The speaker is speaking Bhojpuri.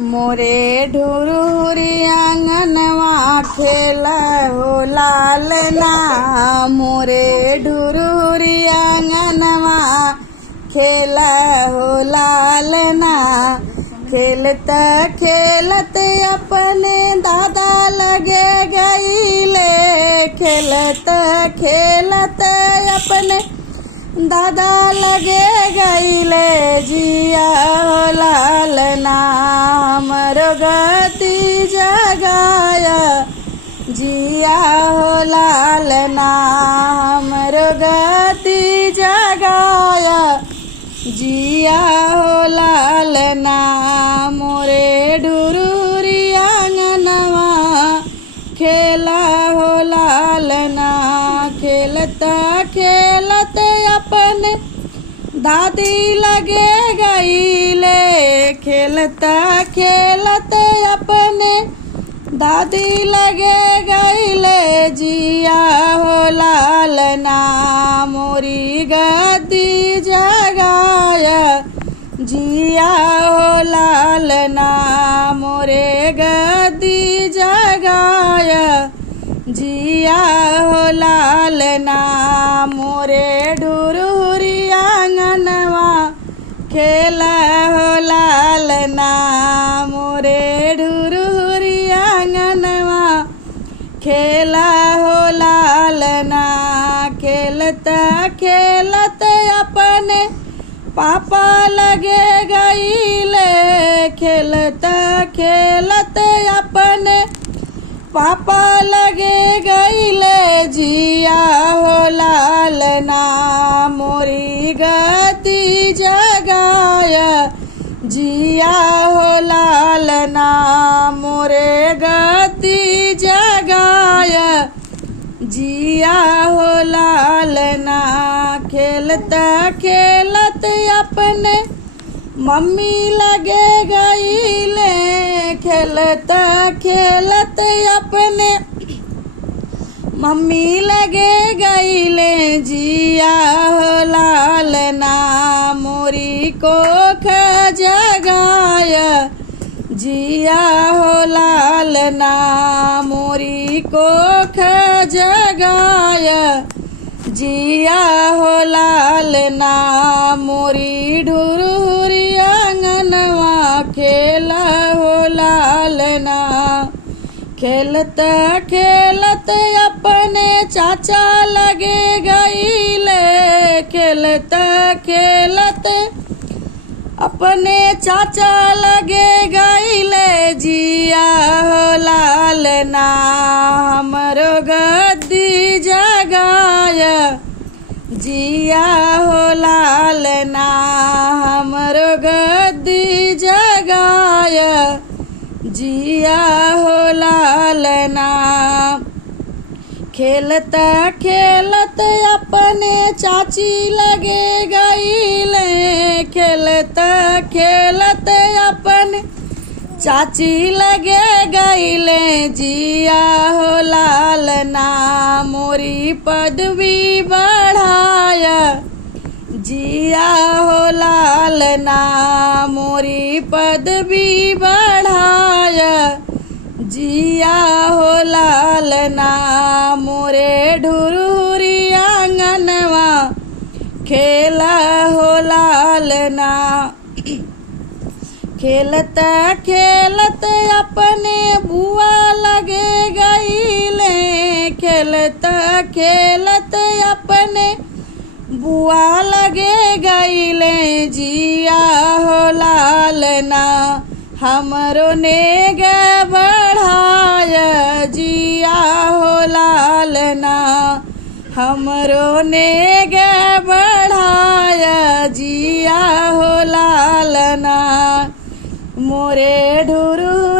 मोरे ढुरुरी आंगनवा खेल हो लालना। मोरे ढुरुरी आंगनवा खेल हो लालना। खेलत खेलत अपने दादा लगे गईले। खेलत खेलत अपने दादा लगे गईले। जिया हो लालना हमरो गति जगाया। जिया हो लालना हमरो गति जगाया। जिया हो लालना मोरे ढुरुरी आंगनवा खेला हो लालना। खेलत खेलत अपने दादी लगे गईले। खेलत खेलत अपने दादी लगे गईले। जिया हो लालना मोरी गद्दी जगाया। जिया हो लालना मोरे गद्दी जगाया। जिया हो लालना मोरे ढुरुरी आंगनवा खेला हो लालना। मोरे ढुरुरी आंगनवा खेला हो लालना। खेलत खेलत अपने पापा लगे गईले। खेलत खेलत अपने पापा लगे गईले। जिया हो लालना मोरी गति जगाया। जिया हो लालना मोरे गति जगाया। जिया हो लालना खेलत खेलत अपने मम्मी लगे गईले। खेलत खेलत अपने मम्मी लगे गईले। जिया हो लालना मोरी कोख जगाया। जिया हो लालना मोरी कोख जगाया। जिया हो लालना मोरी ढुरुरी आंगनवा खेला हो लालना। खेलत खेलत अपने चाचा लगे गईले। खेलत खेलत अपने चाचा लगे गईले। जिया हो लालना हमरो गद्दी जगाया। जिया हो लालना हमरो गद्दी जगाया। जिया हो लालना खेलत खेलत अपने चाची लगे गईले। खेलत खेलत अपने चाची लगे गईले। जिया हो लालना मोरी पदवी बढ़ाया। जिया हो लालना मोरी पदवी बढ़ाया। जिया हो लालना मोरे ढुरुरी आंगनवा खेला हो लालना। खेलत खेलत अपने बुआ लगे गईले। खेलत खेलत अपने बुआ लगे गईले। जिया हो लालना हमरो नेग बढ़ाया। जिया हो लालना हमरो नेग बढ़ाया। जिया हो लालना मोरे ढुरु